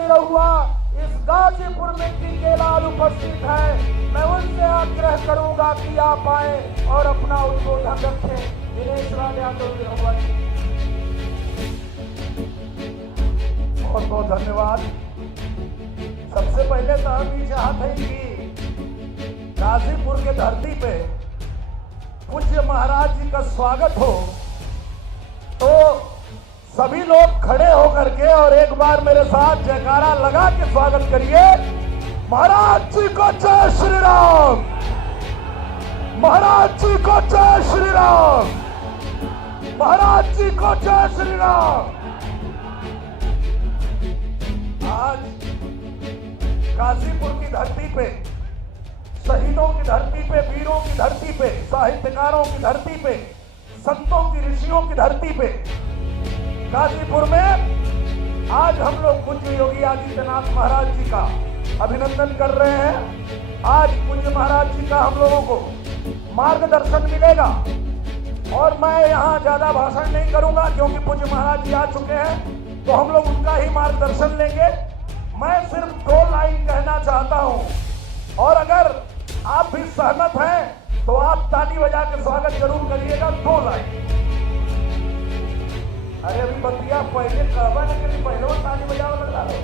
निरहुआ इस गाजीपुर में टीके लाल उपस्थित है। मैं उनसे आग्रह करूंगा कि आप आए और अपना उद्बोधन रखें। दिनेश लाल यादव निरहुआ जी, बहुत बहुत धन्यवाद। सबसे पहले तो हम ये चाहते हैं कि गाजीपुर के धरती पे पूज्य महाराज जी का स्वागत हो, तो सभी लोग खड़े होकर के और एक बार मेरे साथ जयकारा लगा के स्वागत करिए। महाराज जी को जय श्री राम, महाराज जी को जय श्री राम, महाराज जी को जय श्री राम। आज गाजीपुर की धरती पे, शहीदों की धरती पे, वीरों की धरती पे, साहित्यकारों की धरती पे, संतों की, ऋषियों की धरती पे, गाजीपुर में आज हम लोग पूज्य योगी आदित्यनाथ महाराज जी का अभिनंदन कर रहे हैं। आज पूज्य महाराज जी का हम लोगों को मार्गदर्शन मिलेगा और मैं यहाँ ज्यादा भाषण नहीं करूंगा क्योंकि पूज्य महाराज जी आ चुके हैं, तो हम लोग उनका ही मार्गदर्शन लेंगे। मैं सिर्फ 2 लाइन कहना चाहता हूं और अगर आप भी सहमत हैं तो आप ताली बजा के स्वागत जरूर करिएगा। 2 लाइन। अरे अभी बतिया पहले कहवा लेकिन पहले वो ताली बजाओ लग रहा है।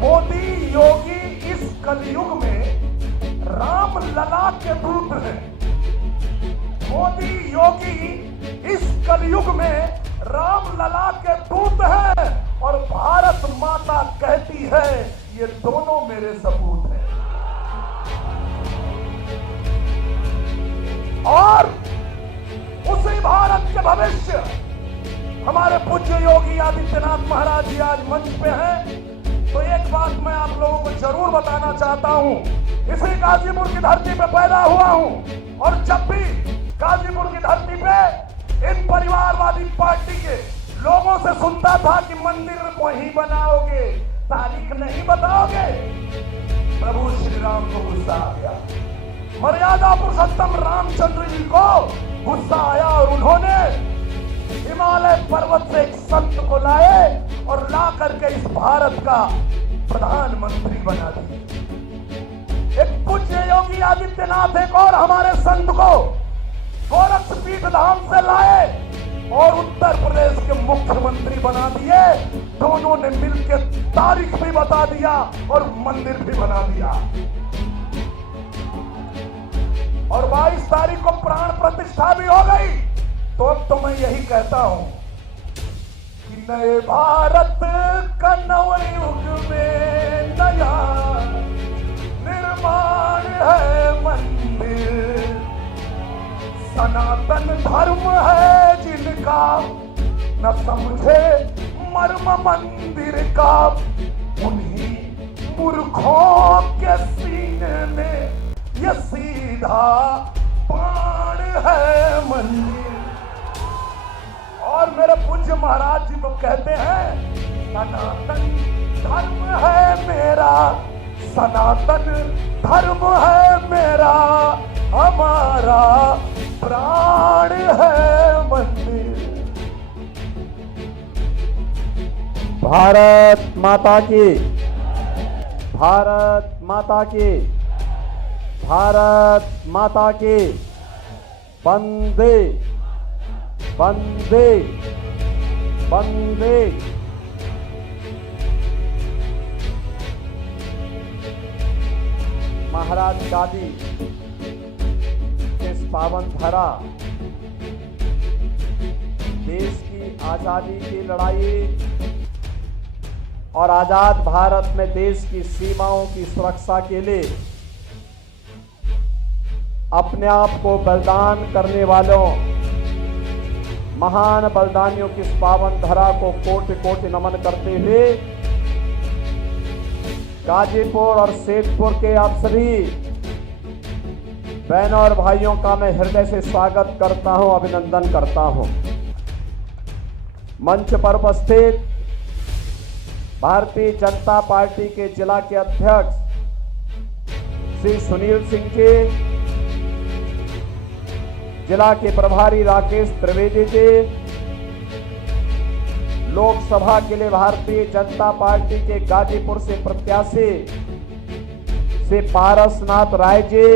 मोदी योगी इस कलयुग में राम लला के दूत हैं। मोदी योगी इस कलयुग में राम लला के दूत हैं और भारत माता कहती है ये दोनों मेरे सपूत हैं। और उसी भारत के भविष्य हमारे पूज्य योगी आदित्यनाथ महाराज जी आज मंच पे हैं। तो एक बात मैं आप लोगों को जरूर बताना चाहता हूं, इसी गाजीपुर की धरती पे पैदा हुआ हूं और जब भी गाजीपुर की धरती पे इन परिवारवादी पार्टी के लोगों से सुनता था कि मंदिर वहीं बनाओगे, तारीख नहीं बताओगे, प्रभु श्री राम को गुस्सा आ गया। मर्यादा पुरुषोत्तम रामचंद्र जी को गुस्सा आया और उन्होंने हिमालय पर्वत से एक संत को लाए और ला करके इस भारत का प्रधानमंत्री बना दिया। एक पूज्य योगी आदित्यनाथ एक और हमारे संत को गोरक्षपीठ धाम से लाए और उत्तर प्रदेश के मुख्यमंत्री बना दिए। दोनों ने मिलकर तारीख भी बता दिया और मंदिर भी बना दिया। और 22 तारीख को प्राण प्रतिष्ठा भी हो गई। तो अब तो मैं यही कहता हूं कि नए भारत का नवयुग में नया निर्माण है मंदिर। सनातन धर्म है जिनका न समझे मर्म मंदिर का, उन्हीं मूर्खों के सीने में ये सीधा बाण है मंदिर। और मेरे पूज्य महाराज जी तो कहते हैं सनातन धर्म है मेरा, सनातन धर्म है मेरा, हमारा प्राण है मंदिर। भारत माता की, भारत माता की, भारत माता की। वंदे वंदे वंदे। महाराज गांधी इस पावन धरा देश की आजादी की लड़ाई और आजाद भारत में देश की सीमाओं की सुरक्षा के लिए अपने आप को बलिदान करने वालों महान बलिदानियों की इस पावन धरा को कोटि कोटि नमन करते हुए गाजीपुर और सेठपुर के आप सभी बहनों और भाइयों का मैं हृदय से स्वागत करता हूं, अभिनंदन करता हूं। मंच पर उपस्थित भारतीय जनता पार्टी के जिला के अध्यक्ष श्री सुनील सिंह जी, जिला के प्रभारी राकेश त्रिवेदी जी, लोकसभा के लिए भारतीय जनता पार्टी के गाजीपुर से प्रत्याशी श्री पारसनाथ राय जी,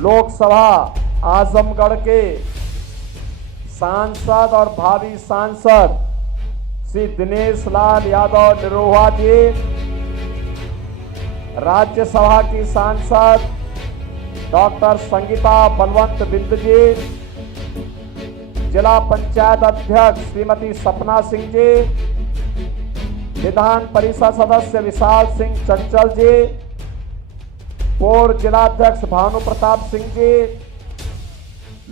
लोकसभा आजमगढ़ के सांसद और भावी सांसद श्री दिनेश लाल यादव निरोहा जी, राज्यसभा की सांसद डॉक्टर संगीता बलवंत बिंद जी, जिला पंचायत अध्यक्ष श्रीमती सपना सिंह जी, विधान परिषद सदस्य विशाल सिंह चंचल जी, पूर्व जिलाध्यक्ष भानु प्रताप सिंह जी,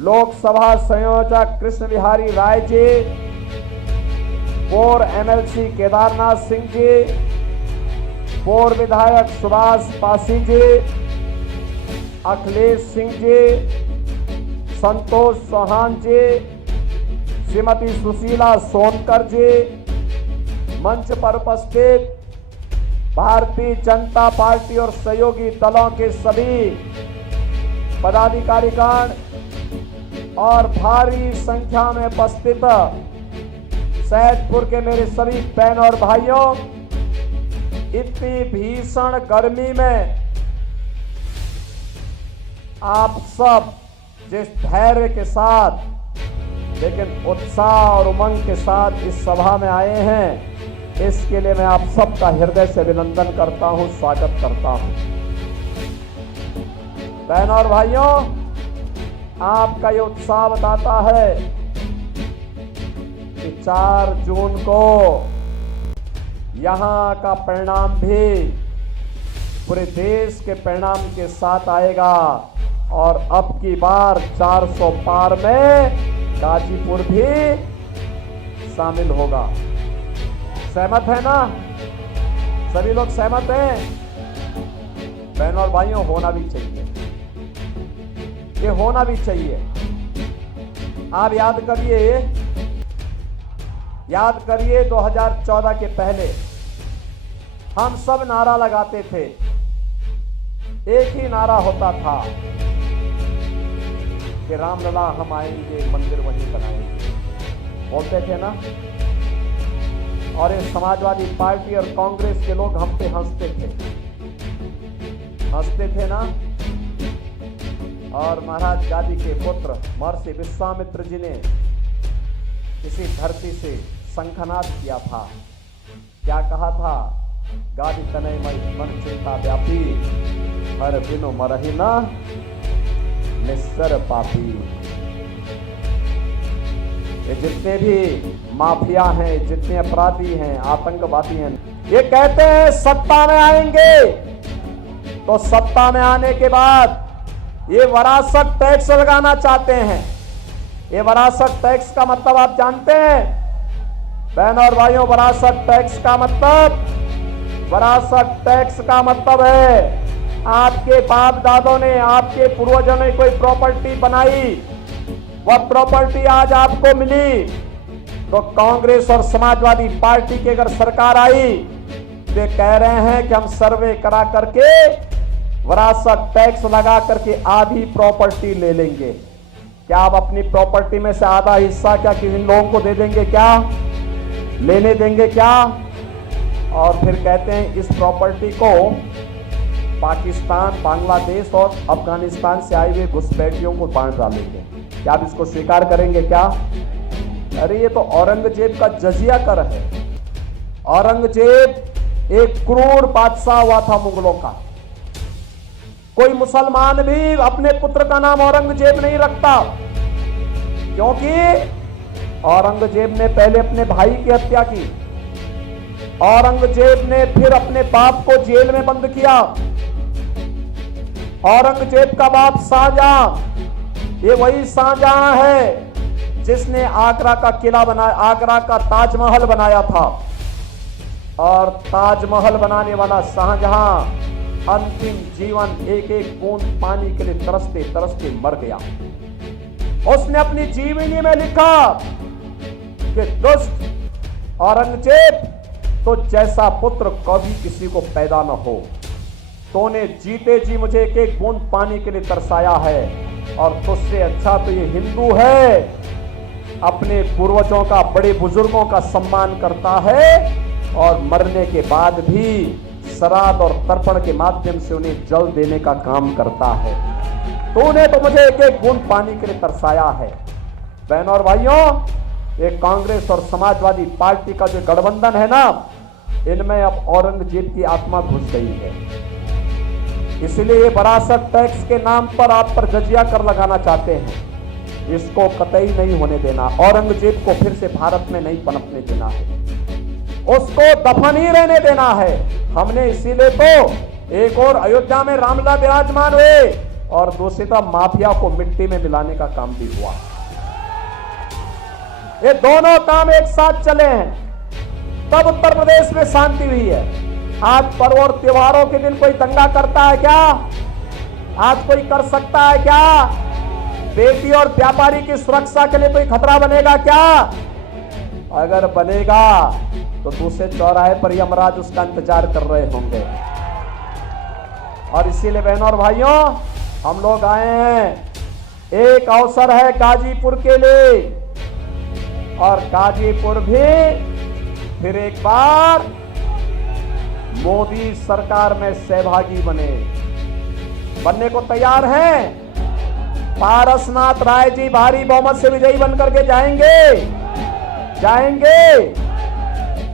लोकसभा संयोजक कृष्ण बिहारी राय जी, पूर्व एमएलसी केदारनाथ सिंह जी, पूर्व विधायक सुभाष पासी जी, अखिलेश सिंह जी, संतोष चौहान जी, श्रीमती सुशीला सोनकर जी, मंच पर उपस्थित भारतीय जनता पार्टी और सहयोगी दलों के सभी पदाधिकारीगण और भारी संख्या में उपस्थित सैदपुर के मेरे सभी बहन और भाइयों, इतनी भीषण गर्मी में आप सब जिस धैर्य के साथ लेकिन उत्साह और उमंग के साथ इस सभा में आए हैं, इसके लिए मैं आप सबका हृदय से अभिनंदन करता हूं, स्वागत करता हूं। बहनों और भाइयों, आपका ये उत्साह बताता है कि 4 जून को यहां का परिणाम भी पूरे देश के परिणाम के साथ आएगा और अब की बार 400 पार में गाजीपुर भी शामिल होगा। सहमत है ना? सभी लोग सहमत हैं? बहनों और भाइयों, होना भी चाहिए, ये होना भी चाहिए। आप याद करिए 2014 के पहले हम सब नारा लगाते थे, एक ही नारा होता था कि रामलला हम आएंगे, मंदिर वहीं बनाएंगे, बोलते थे ना। और ये समाजवादी पार्टी और कांग्रेस के लोग हम पे हंसते थे ना। और महाराज गादी के पुत्र महर्षि विश्वामित्र जी ने इसी धरती से शंखनाद किया था। क्या कहा था? गादी तनय मन चिंता व्यापी, हर बिनु मरहि ना निस्सर पापी। ये जितने भी माफिया हैं, जितने अपराधी हैं, आतंकवादी हैं, ये कहते हैं सत्ता में आएंगे, तो सत्ता में आने के बाद ये विरासत टैक्स लगाना चाहते हैं। ये विरासत टैक्स का मतलब आप जानते हैं बहनों और भाइयों? विरासत टैक्स का मतलब है आपके बाप दादों ने, आपके पूर्वजों ने कोई प्रॉपर्टी बनाई, वह प्रॉपर्टी आज आपको मिली, तो कांग्रेस और समाजवादी पार्टी की अगर सरकार आई तो कह रहे हैं कि हम सर्वे करा करके विरासत टैक्स लगा करके आधी प्रॉपर्टी ले लेंगे। क्या आप अपनी प्रॉपर्टी में से आधा हिस्सा क्या किसी लोगों को दे देंगे? क्या लेने देंगे क्या? और फिर कहते हैं इस प्रॉपर्टी को पाकिस्तान, बांग्लादेश और अफगानिस्तान से आए हुए घुसपैठियों को बांट डालेंगे। क्या आप इसको स्वीकार करेंगे क्या? अरे ये तो औरंगजेब का जजिया कर है। औरंगजेब एक क्रूर बादशाह हुआ था मुगलों का। कोई मुसलमान भी अपने पुत्र का नाम औरंगजेब नहीं रखता, क्योंकि औरंगजेब ने पहले अपने भाई की हत्या की। औरंगजेब ने फिर अपने बाप को जेल में बंद किया। औरंगजेब का बाप शाहजहां, ये वही शाहजहां है जिसने आगरा का किला बनाया, आगरा का ताजमहल बनाया था। और ताजमहल बनाने वाला शाहजहां अंतिम जीवन एक एक बूंद पानी के लिए तरसते तरसते मर गया। उसने अपनी जीवनी में लिखा कि दुष्ट औरंगजेब, तो जैसा पुत्र कभी किसी को पैदा न हो, तूने जीते जी मुझे एक एक बूंद पानी के लिए तरसाया है, और तुझसे अच्छा तो ये हिंदू है। अपने पूर्वजों का, बड़े बुजुर्गों का सम्मान करता है और मरने के बाद भी श्राद्ध और तर्पण के माध्यम से उन्हें जल देने का काम करता है। तूने तो मुझे एक एक बूंद पानी के लिए तरसाया है। बहनों और भाइयों, ये कांग्रेस और समाजवादी पार्टी का जो गठबंधन है ना, इनमें अब औरंगजेब की आत्मा घुस गई है। इसलिए ये विरासत टैक्स के नाम पर आप पर जजिया कर लगाना चाहते हैं। इसको कतई नहीं होने देना। औरंगजेब को फिर से भारत में नहीं पनपने देना है, उसको दफन ही रहने देना है। हमने इसीलिए तो एक और अयोध्या में रामलला विराजमान हुए और दूसरा माफिया को मिट्टी में मिलाने का काम भी हुआ। ये दोनों काम एक साथ चले हैं, तब उत्तर प्रदेश में शांति हुई है। आज पर्व और त्योहारों के दिन कोई दंगा करता है क्या? आज कोई कर सकता है क्या? बेटी और व्यापारी की सुरक्षा के लिए कोई खतरा बनेगा क्या? अगर बनेगा तो दूसरे चौराहे पर यमराज उसका इंतजार कर रहे होंगे। और इसीलिए बहनों और भाइयों, हम लोग आए हैं। एक अवसर है गाजीपुर के लिए, और गाजीपुर भी फिर एक बार मोदी सरकार में सहभागी बनने को तैयार हैं। पारसनाथ राय जी भारी बहुमत से विजयी बनकर के जाएंगे।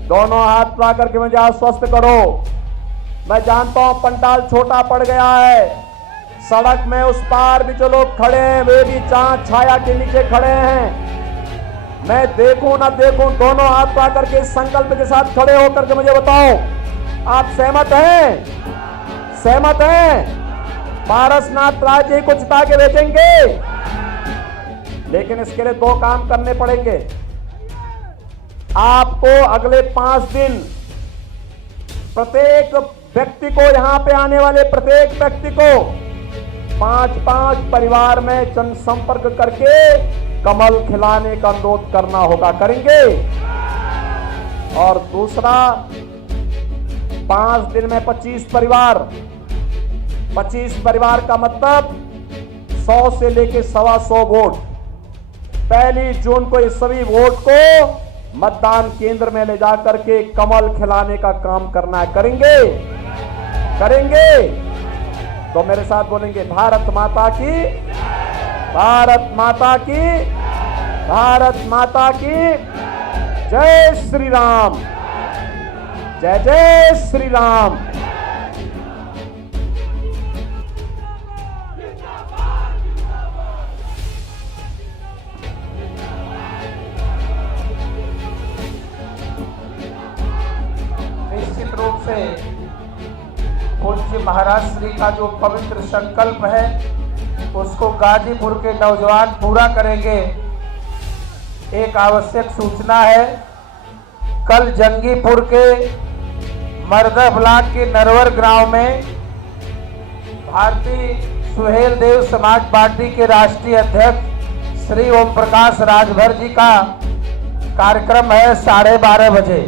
दोनों हाथ ला करके मुझे आश्वस्त करो। मैं जानता हूं पंडाल छोटा पड़ गया है, सड़क में उस पार भी जो लोग खड़े हैं वे भी चांद छाया के नीचे खड़े हैं। मैं देखूं ना देखूं, दोनों हाथ ला करके संकल्प के साथ खड़े होकर के मुझे बताओ, आप सहमत हैं? सहमत हैं? पारसनाथ राय जी को जिता के भेजेंगे, लेकिन इसके लिए दो काम करने पड़ेंगे। आपको अगले 5 दिन प्रत्येक व्यक्ति को, यहां पे आने वाले प्रत्येक व्यक्ति को 5-5 परिवार में जनसंपर्क करके कमल खिलाने का अनुरोध करना होगा। करेंगे? और दूसरा, 5 दिन में 25 परिवार, 25 परिवार का मतलब 100 से लेके 125 वोट। 1 जून को इस सभी वोट को मतदान केंद्र में ले जाकर के कमल खिलाने का काम करना है। करेंगे? तो मेरे साथ बोलेंगे, भारत माता की, भारत माता की, भारत माता की जय श्री राम, जय जय श्री राम। निश्चित रूप से पूज्य महाराज श्री का जो पवित्र संकल्प है उसको गाजीपुर के नौजवान पूरा करेंगे। एक आवश्यक सूचना है, कल जंगीपुर के मर्दा ब्लॉक के नरवर गांव में भारतीय सुहेल देव समाज पार्टी के राष्ट्रीय अध्यक्ष श्री ओम प्रकाश राजभर जी का कार्यक्रम है 12:30 बजे।